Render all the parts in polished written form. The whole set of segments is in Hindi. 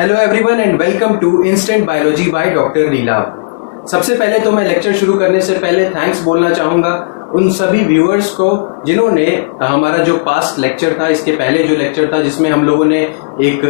Hello everyone and welcome to instant biology by doctor लीलाव। सबसे पहले तो मैं लेक्चर शुरू करने से पहले थैंक्स बोलना चाहूँगा उन सभी व्यूअर्स को जिन्होंने हमारा जो पास्ट लेक्चर था, इसके पहले जो लेक्चर था जिसमें हम लोगों ने एक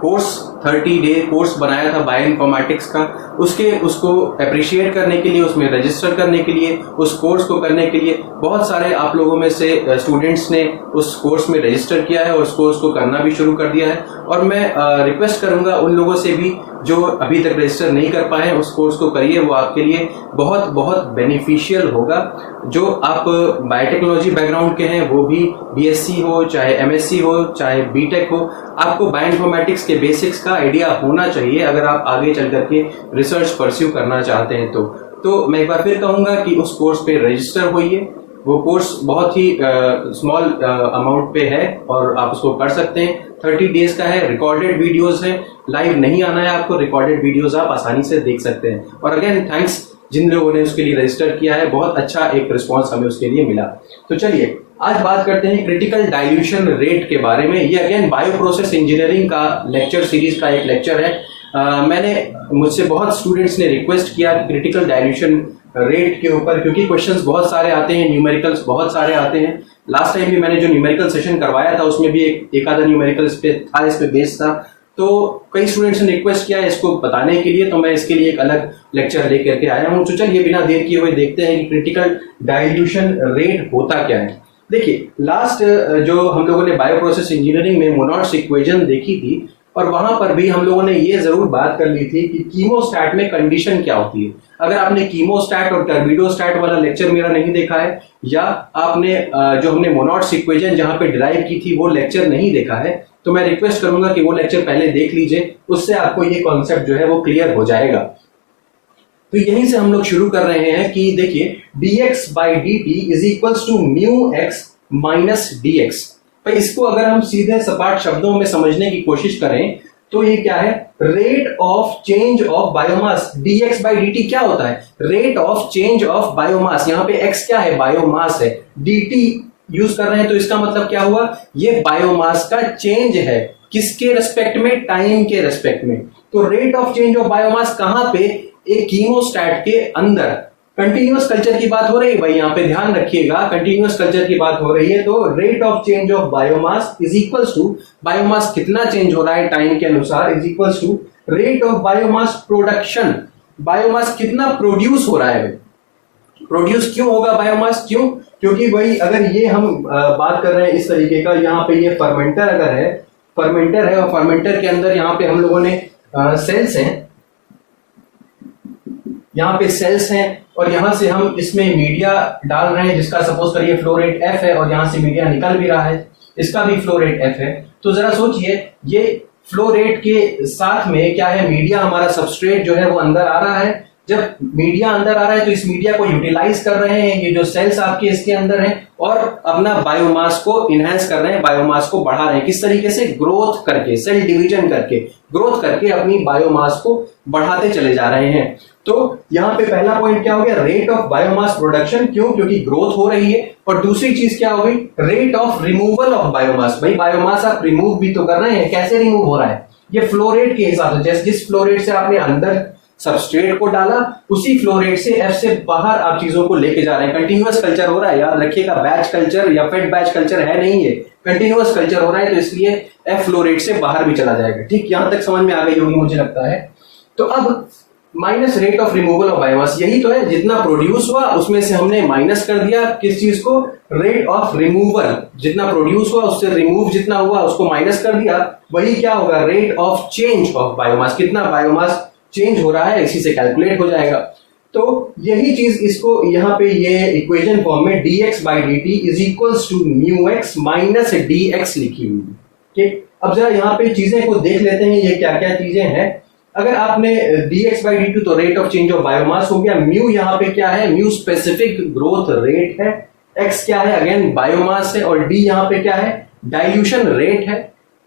कोर्स 30 डे कोर्स बनाया था बायो इन्फॉर्मेटिक्स का, उसको अप्रिशिएट करने के लिए, उसमें रजिस्टर करने के लिए, उस कोर्स को करने के लिए बहुत सारे आप लोगों में से स्टूडेंट्स ने उस कोर्स में रजिस्टर किया है और उस कोर्स को करना भी शुरू कर दिया है। और मैं रिक्वेस्ट करूंगा उन लोगों से भी जो अभी तक रजिस्टर नहीं कर पाए हैं, उस कोर्स को करिए, वो आपके लिए बहुत बहुत बेनिफिशियल होगा। जो आप बायोटेक्नोलॉजी बैकग्राउंड के हैं, वो भी बीएससी हो, चाहे एमएससी हो, चाहे बीटेक हो, आपको बायोइन्फॉर्मेटिक्स के बेसिक्स का आइडिया होना चाहिए अगर आप आगे चल करके रिसर्च परस्यू करना चाहते हैं। तो मैं एक बार फिर कहूंगा कि उस कोर्स पे रजिस्टर होइए। वो कोर्स बहुत ही स्मॉल अमाउंट पे है और आप उसको कर सकते हैं। 30 डेज का है, रिकॉर्डेड वीडियोस है, लाइव नहीं आना है आपको, रिकॉर्डेड वीडियोस आप आसानी से देख सकते हैं। और अगेन थैंक्स जिन लोगों ने उसके लिए रजिस्टर किया है, बहुत अच्छा एक रिस्पॉन्स हमें उसके लिए मिला। तो चलिए आज बात करते हैं क्रिटिकल डाइल्यूशन रेट के बारे में। ये अगेन बायो प्रोसेस इंजीनियरिंग का लेक्चर सीरीज का एक लेक्चर है। मुझसे बहुत स्टूडेंट्स ने रिक्वेस्ट किया क्रिटिकल डाइल्यूशन रेट के ऊपर, क्योंकि क्वेश्चंस बहुत सारे आते हैं, न्यूमेरिकल्स बहुत सारे आते हैं। लास्ट टाइम भी मैंने जो न्यूमेरिकल सेशन करवाया था उसमें भी एक आधा न्यूमेरिकल इस पे बेस्ड था। तो कई स्टूडेंट्स ने रिक्वेस्ट किया इसको बताने के लिए, तो मैं इसके लिए एक अलग लेक्चर लेकर के आया हूँ। तो चलिए बिना देर किए हुए देखते हैं कि क्रिटिकल डाइल्यूशन रेट होता क्या है। देखिए लास्ट जो हम लोगों ने बायो प्रोसेस इंजीनियरिंग में मोनोड्स इक्वेशन देखी थी, और वहां पर भी हम लोगों ने ये जरूर बात कर ली थी कि कीमोस्टैट में कंडीशन क्या होती है। अगर आपने कीमोस्टैट और टर्बिडोस्टैट वाला लेक्चर मेरा नहीं देखा है, या आपने जो हमने मोनोड्स इक्वेशन जहां पे डिराइव की थी वो लेक्चर नहीं देखा है, तो मैं रिक्वेस्ट करूंगा कि वो लेक्चर पहले देख लीजिए, उससे आपको ये कॉन्सेप्ट जो है वो क्लियर हो जाएगा। तो यहीं से हम लोग शुरू कर रहे हैं कि देखिए dx by dt is equals to mu X minus dx। भाई इसको अगर हम सीधे सपाट शब्दों में समझने की कोशिश करें तो ये क्या है, rate of change of biomass. dx by dt क्या होता है, rate of change of biomass. यहाँ पे x क्या है, बायोमास है, dt यूज कर रहे हैं, तो इसका मतलब क्या हुआ, ये बायोमास का चेंज है। किसके रेस्पेक्ट में, टाइम के रेस्पेक्ट में। तो rate of change of biomass कहां पे, एक कीमोस्टैट के अंदर। कंटिन्यूअस कल्चर की बात हो रही है भाई, यहाँ पे ध्यान रखिएगा, कंटिन्यूअस कल्चर की बात हो रही है। तो rate of change of biomass is equals to, biomass कितना चेंज हो रहा है टाइम के अनुसार, is equals to rate of biomass production. Biomass कितना प्रोड्यूस हो रहा है। प्रोड्यूस क्यों होगा बायोमास, क्यों, क्योंकि भाई अगर ये हम बात कर रहे हैं इस तरीके का, यहाँ पे ये फर्मेंटर अगर है, फर्मेंटर है और फर्मेंटर के अंदर यहाँ पे हम लोगों ने सेल्स हैं, यहाँ पे सेल्स हैं, और यहाँ से हम इसमें मीडिया डाल रहे हैं जिसका सपोज करिए फ्लो रेट एफ है, और यहाँ से मीडिया निकल भी रहा है, इसका भी फ्लो रेट एफ है। तो जरा सोचिए, ये फ्लो रेट के साथ में क्या है, मीडिया हमारा सबस्ट्रेट जो है वो अंदर आ रहा है। जब मीडिया अंदर आ रहा है तो इस मीडिया को यूटिलाइज कर रहे हैं ये जो सेल्स आपके इसके अंदर हैं, और अपना बायोमास को इनहेंस कर रहे हैं, बायोमास को बढ़ा रहे हैं। किस तरीके से, ग्रोथ करके, सेल डिवीजन करके, ग्रोथ करके अपनी बायोमास को बढ़ाते चले जा रहे हैं। तो यहाँ पे पहला पॉइंट क्या हो गया, रेट ऑफ बायोमास प्रोडक्शन। क्यों, क्योंकि ग्रोथ हो रही है। और दूसरी चीज क्या हो गई, rate of removal of biomass. भाई बायोमास आप रिमूव भी तो कर रहे हैं, कैसे रिमूव हो रहा है, ये फ्लो रेट के हिसाब से। जिस फ्लो रेट से आपने अंदर सबस्ट्रेट को डाला, उसी फ्लो रेट से एफ से बाहर आप चीजों को लेके जा रहे हैं। कंटिन्यूअस कल्चर हो रहा है, याद रखिएगा, बैच कल्चर या फेड बैच कल्चर है नहीं, ये कंटिन्यूअस कल्चर हो रहा है, तो इसलिए एफ फ्लो रेट से बाहर भी चला जाएगा। ठीक, यहां तक समझ में आ गई होगी मुझे लगता है। तो अब minus rate of removal of biomass, यही तो है, जितना प्रोड्यूस हुआ उसमें से हमने माइनस कर दिया किस चीज को, रेट ऑफ रिमूवल। जितना प्रोड्यूस हुआ उससे रिमूव जितना हुआ उसको माइनस कर दिया, वही क्या होगा, rate of change of biomass. कितना बायोमास चेंज हो रहा है, इसी से कैलकुलेट हो जाएगा। तो यही चीज इसको यहाँ पे ये इक्वेशन फॉर्म में dx by dt is equals to mu X minus dx लिखी हुई है। ठीक, अब जरा यहाँ पे चीजें को देख लेते हैं, ये क्या क्या चीजें हैं। अगर आपने dx by dt तो rate of change of biomass हो गया, म्यू यहाँ पे क्या है, म्यू स्पेसिफिक ग्रोथ रेट है, x क्या है, अगेन बायोमास है, और d यहाँ पे क्या है, डाइल्यूशन रेट है,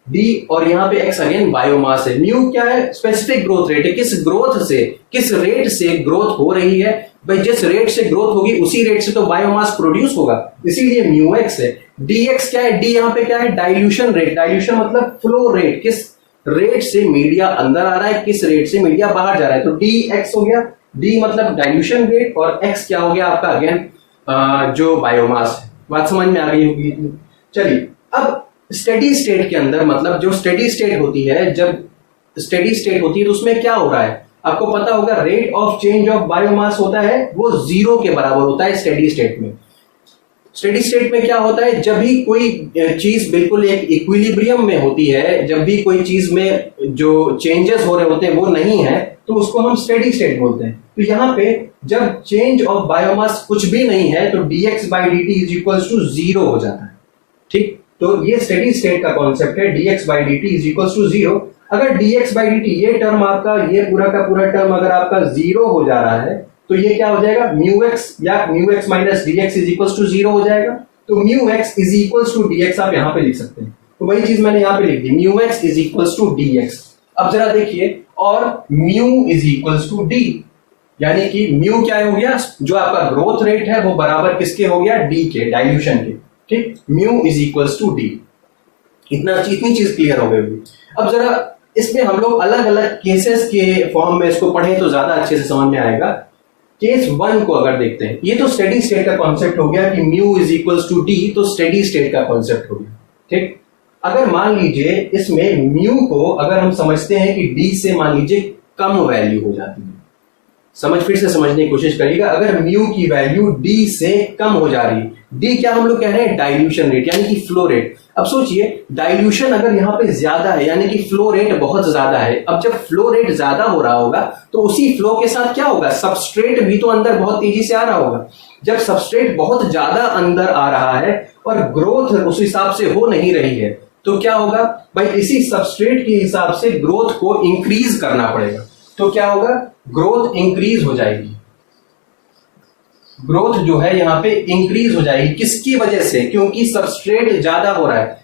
d, और यहाँ पे x अगेन बायोमास है। म्यू क्या है, स्पेसिफिक ग्रोथ रेट है, किस ग्रोथ से, किस रेट से ग्रोथ हो रही है। भाई जिस रेट से ग्रोथ होगी उसी रेट से तो बायोमास प्रोड्यूस होगा, इसीलिए म्यू एक्स है। dx क्या है, d यहाँ पे क्या है, डाइल्यूशन रेट। डाइल्यूशन मतलब फ्लो रेट, किस रेट से मीडिया अंदर आ रहा है, किस रेट से मीडिया बाहर जा रहा है। तो dx हो गया, d मतलब डाइल्यूशन रेट और x क्या हो गया आपका अगेन जो बायोमास है। बात समझ में आ गई होगी। चलिए अब स्टेडी स्टेट के अंदर मतलब जो स्टेडी स्टेट होती है, जब स्टेडी स्टेट होती है तो उसमें क्या हो रहा है आपको पता होगा, rate of change of biomass होता है वो 0 के बराबर होता है स्टेडी स्टेट में। स्टेडी स्टेट में क्या होता है, जब भी कोई चीज बिल्कुल एक इक्विलिब्रियम में होती है, जब भी कोई चीज में जो चेंजेस हो रहे होते हैं वो नहीं है, तो उसको हम स्टेडी स्टेट बोलते हैं। तो यहाँ पे जब चेंज ऑफ बायोमास कुछ भी नहीं है तो dx by dt is equal to 0 हो जाता है। ठीक, तो ये स्टेडी स्टेट का कॉन्सेप्ट है, dx by dt is equal to 0। अगर dx by dt ये टर्म आपका, ये पूरा का पूरा टर्म अगर आपका 0 हो जा रहा है तो ये क्या हो जाएगा, म्यू एक्स या mu X minus D X is equal to 0 हो जाएगा। तो mu X is equal to D X आप यहाँ पे लिख सकते हैं। तो वही चीज मैंने यहाँ पे लिख दी, mu X is equal to D X. अब जरा देखिए, और mu is equal to D, यानी कि म्यू क्या हो गया, जो आपका ग्रोथ रेट है वो बराबर किसके हो गया, डी के, डाइल्यूशन के। ठीक, mu is equal to D. इतनी चीज क्लियर हो गई। अब जरा इसमें हम लोग अलग अलग केसेस के फॉर्म में इसको पढ़ें तो ज्यादा अच्छे से समझ में आएगा। केस 1 को अगर देखते हैं, ये तो स्टेडी स्टेट का कॉन्सेप्ट हो गया कि mu is equal to D, तो स्टेडी स्टेट का कॉन्सेप्ट हो गया। ठीक, अगर मान लीजिए इसमें म्यू को अगर हम समझते हैं कि डी से मान लीजिए कम वैल्यू हो जाती है, फिर से समझने की कोशिश करिएगा। अगर म्यू की वैल्यू डी से कम हो जा रही है, डी क्या हम लोग कह रहे हैं, डाइल्यूशन रेट यानी कि फ्लो रेट। अब सोचिए डाइल्यूशन अगर यहाँ पे ज्यादा है यानी कि फ्लो रेट बहुत ज्यादा है। अब जब फ्लो रेट ज्यादा हो रहा होगा तो उसी फ्लो के साथ क्या होगा, सबस्ट्रेट भी तो अंदर बहुत तेजी से आ रहा होगा। जब सबस्ट्रेट बहुत ज्यादा अंदर आ रहा है और ग्रोथ उस हिसाब से हो नहीं रही है तो क्या होगा भाई, इसी सबस्ट्रेट के हिसाब से ग्रोथ को इंक्रीज करना पड़ेगा। तो क्या होगा, ग्रोथ इंक्रीज हो जाएगी। ग्रोथ जो है यहाँ पे इंक्रीज हो जाएगी, किसकी वजह से, क्योंकि सबस्ट्रेट ज्यादा हो रहा है।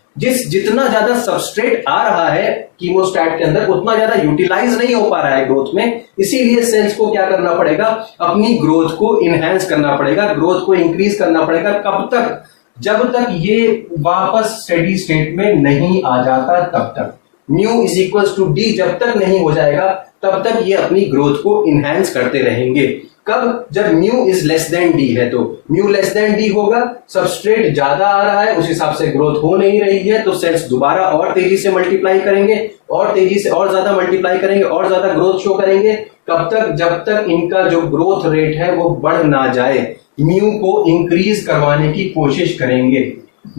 जितना ज्यादा सबस्ट्रेट आ रहा है कीमोस्टैट के अंदर उतना ज्यादा यूटिलाइज नहीं हो पा रहा है ग्रोथ में, इसीलिए सेल्स को क्या करना पड़ेगा, अपनी ग्रोथ को इनहेंस करना पड़ेगा, ग्रोथ को इंक्रीज करना पड़ेगा। कब तक, जब तक ये वापस स्टेडी स्टेट में नहीं आ जाता तब तक। Mu is equal to D जब तक नहीं हो जाएगा तब तक ये अपनी ग्रोथ को इनहेंस करते रहेंगे। कब, जब mu is less than D है, तो म्यू लेस देन डी होगा, सबस्ट्रेट ज्यादा आ रहा है उस हिसाब से ग्रोथ हो नहीं रही है, तो सेल्स दोबारा और तेजी से मल्टीप्लाई करेंगे, और तेजी से और ज्यादा मल्टीप्लाई करेंगे और ज्यादा ग्रोथ शो करेंगे। कब तक, जब तक इनका जो ग्रोथ रेट है वो बढ़ ना जाए। म्यू को इंक्रीज करवाने की कोशिश करेंगे।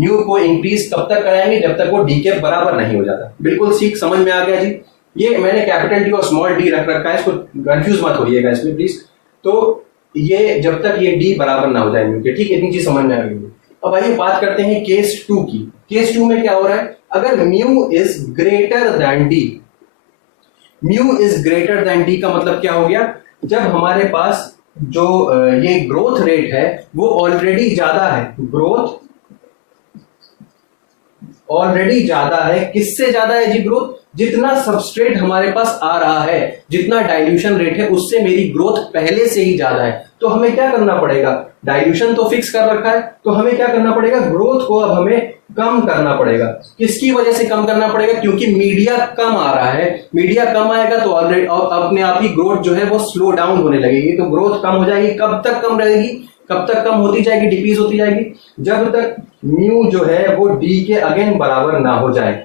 म्यू को इंक्रीज तब तक कराएंगे जब तक वो डी के बराबर नहीं हो जाता। बिल्कुल सीख समझ में आ गया जी। ये मैंने कैपिटल डी और स्मॉल डी रख रखा है, इसको कंफ्यूज मत होइएगा इसमें प्लीज। तो ये जब तक ये डी बराबर ना हो जाए म्यू के, ठीक, इतनी चीज समझ में आ गई। अब आइए बात करते हैं केस 2 की। केस 2 में क्या हो रहा है, अगर mu is greater than D, mu is greater than D का मतलब क्या हो गया, जब हमारे पास जो ये ग्रोथ रेट है वो ऑलरेडी ज्यादा है, ग्रोथ ऑलरेडी ज्यादा है। किससे ज्यादा है जी, ग्रोथ, जितना सबस्ट्रेट हमारे पास आ रहा है, जितना डाइल्यूशन रेट है उससे मेरी ग्रोथ पहले से ही ज्यादा है। तो हमें क्या करना पड़ेगा, डाइल्यूशन तो फिक्स कर रखा है, तो हमें क्या करना पड़ेगा, ग्रोथ को अब हमें कम करना पड़ेगा। किसकी वजह से कम करना पड़ेगा, क्योंकि मीडिया कम आ रहा है। मीडिया कम आएगा तो ऑलरेडी अपने आप ही ग्रोथ जो है वो स्लो डाउन होने लगेगी, तो ग्रोथ कम हो जाएगी। कब तक कम रहेगी, कब तक कम होती जाएगी, डिक्रीज होती जाएगी, जब तक म्यू जो है वो डी के अगेन बराबर ना हो जाए।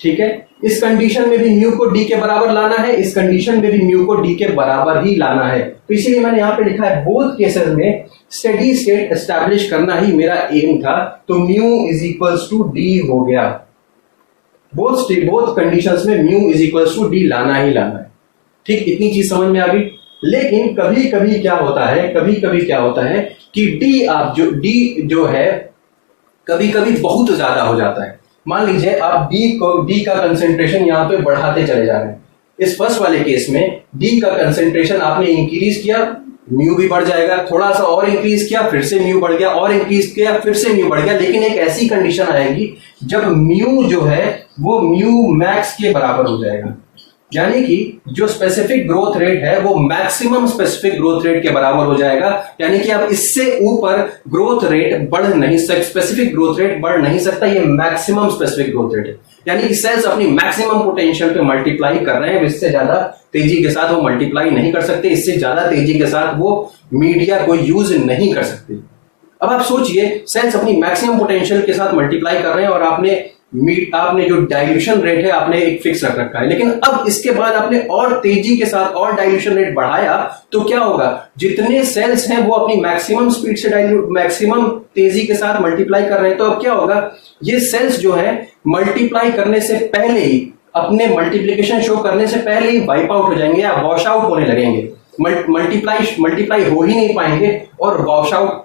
ठीक है, इस कंडीशन में भी म्यू को डी के बराबर लाना है, इस कंडीशन में भी म्यू को डी के बराबर ही लाना है। तो इसीलिए मैंने यहां पे लिखा है बोथ केसेस में स्टेडी स्टेट एस्टैब्लिश करना ही मेरा एम था। तो mu is equals to D हो गया। बोथ कंडीशंस में mu is equals to D लाना ही लाना है। ठीक, इतनी चीज समझ में आ गई। लेकिन कभी कभी क्या होता है कि डी जो है कभी कभी बहुत ज्यादा हो जाता है। मान लीजिए आप डी का कंसेंट्रेशन यहाँ पे बढ़ाते चले जा रहे हैं। इस फर्स्ट वाले केस में डी का कंसेंट्रेशन आपने इंक्रीज किया, म्यू भी बढ़ जाएगा, थोड़ा सा और इंक्रीज किया, फिर से म्यू बढ़ गया, और इंक्रीज किया, फिर से म्यू बढ़ गया। लेकिन एक ऐसी कंडीशन आएगी जब म्यू जो है वो म्यू मैक्स के बराबर हो जाएगा। यानी कि जो स्पेसिफिक ग्रोथ रेट है वो मैक्सिमम स्पेसिफिक ग्रोथ रेट के बराबर हो जाएगा। यानी कि अब इससे ऊपर ग्रोथ रेट बढ़ नहीं सकता, स्पेसिफिक ग्रोथ रेट बढ़ नहीं सकता, ये मैक्सिमम स्पेसिफिक ग्रोथ रेट है। यानी कि सेल्स अपनी मैक्सिमम पोटेंशियल पे मल्टीप्लाई कर रहे हैं, इससे ज्यादा तेजी के साथ वो मल्टीप्लाई नहीं कर सकते, इससे ज्यादा तेजी के साथ वो मीडिया को यूज नहीं कर सकते। अब आप सोचिए, सेल्स अपनी मैक्सिमम पोटेंशियल के साथ मल्टीप्लाई कर रहे हैं और आपने जो डाइल्यूशन रेट है आपने एक फिक्स रख रखा है, लेकिन अब इसके बाद आपने और तेजी के साथ और डाइल्यूशन रेट बढ़ाया तो क्या होगा, जितने सेल्स हैं वो अपनी मैक्सिमम स्पीड से मैक्सिमम तेजी के साथ मल्टीप्लाई कर रहे हैं, तो अब क्या होगा, ये सेल्स जो है मल्टीप्लाई करने से पहले ही, अपने मल्टीप्लीकेशन शो करने से पहले ही वाइप आउट हो जाएंगे या वॉश आउट होने लगेंगे, मल्टीप्लाई हो ही नहीं पाएंगे और वॉश आउट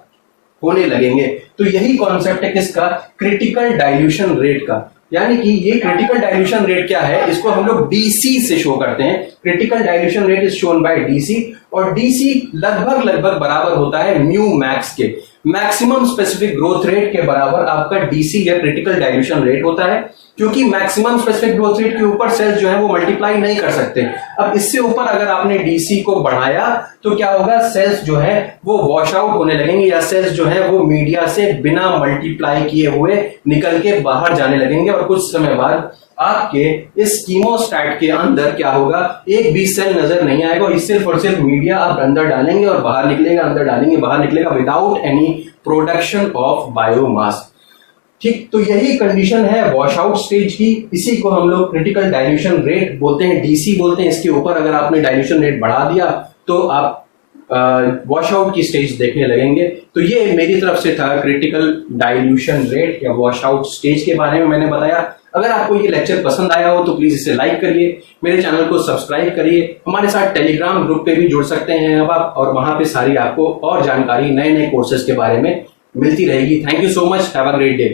होने लगेंगे। तो यही कॉन्सेप्ट है किसका, क्रिटिकल डाइल्यूशन रेट का। यानी कि ये क्रिटिकल डाइल्यूशन रेट क्या है, इसको हम लोग डीसी से शो करते हैं। Critical dilution rate is shown by DC, और डीसी लगभग बराबर होता है म्यू मैक्स के। मैक्सिमम स्पेसिफिक ग्रोथ रेट के बराबर आपका डीसी या क्रिटिकल डाइल्यूशन रेट होता है, क्योंकि मैक्सिमम स्पेसिफिक ग्रोथ रेट के ऊपर सेल्स जो है वो मल्टीप्लाई नहीं कर सकते। अब इससे ऊपर अगर आपने डीसी को बढ़ाया तो क्या होगा, सेल्स जो है वो वॉश आउट होने लगेंगे, या सेल्स जो है वो मीडिया से बिना मल्टीप्लाई किए हुए निकल के बाहर जाने लगेंगे, और कुछ समय बाद आपके इस कीमोस्टैट के अंदर क्या होगा, एक भी सेल नजर नहीं आएगा, और सिर्फ और सिर्फ मीडिया आप अंदर डालेंगे और बाहर निकलेगा, अंदर डालेंगे बाहर निकलेगा, without any production of biomass. ठीक, तो यही कंडीशन है वॉश आउट स्टेज की, इसी को हम लोग क्रिटिकल डाइल्यूशन रेट बोलते हैं, डीसी बोलते हैं। इसके ऊपर अगर आपने डाइल्यूशन रेट बढ़ा दिया तो आप वॉश आउट की स्टेज देखने लगेंगे। तो ये मेरी तरफ से था क्रिटिकल डाइल्यूशन रेट या वॉश आउट स्टेज के बारे में मैंने बताया। अगर आपको ये लेक्चर पसंद आया हो तो प्लीज इसे लाइक करिए, मेरे चैनल को सब्सक्राइब करिए, हमारे साथ टेलीग्राम ग्रुप पे भी जुड़ सकते हैं अब आप, और वहां पे सारी आपको और जानकारी नए नए कोर्सेज के बारे में मिलती रहेगी। Thank you so much, have a great day.